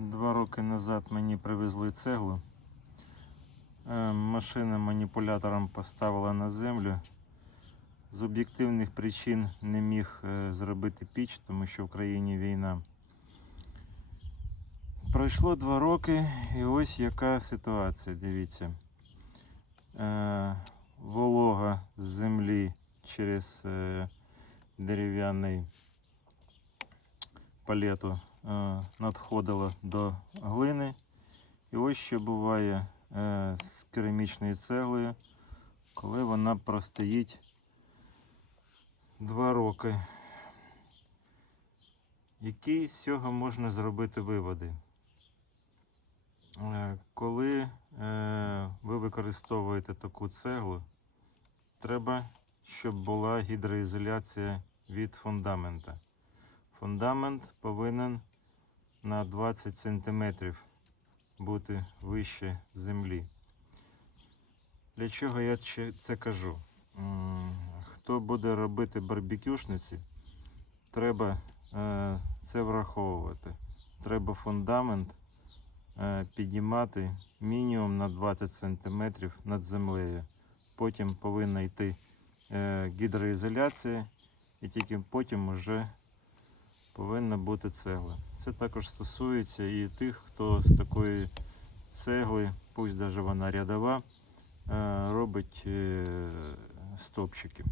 Два роки назад мені привезли цеглу. Е, Машина маніпулятором поставила на землю. З об'єктивних причин не міг е, зробити піч, тому що в країні війна. Пройшло два роки, і ось яка ситуація. Дивіться. Е, Волога з землі через дерев'яний палету е, надходила до глини. І ось що буває е, з керамічною цеглою, коли вона простоїть два роки. Які з цього можна зробити виводи? Е, Коли ви використовуєте таку цеглу, треба, щоб була гідроізоляція від фундамента. Фундамент повинен на 20 см бути вище землі. Для чого я це кажу? Хто буде робити барбекюшниці, треба е, це враховувати. Треба фундамент е, піднімати мінімум на 20 см над землею. Потім повинна йти е, гідроізоляція, і тільки потім вже повинна бути цегла. Це також стосується і тих, хто з такої цегли, пусть навіть вона рядова, е, робить е, стовпчики.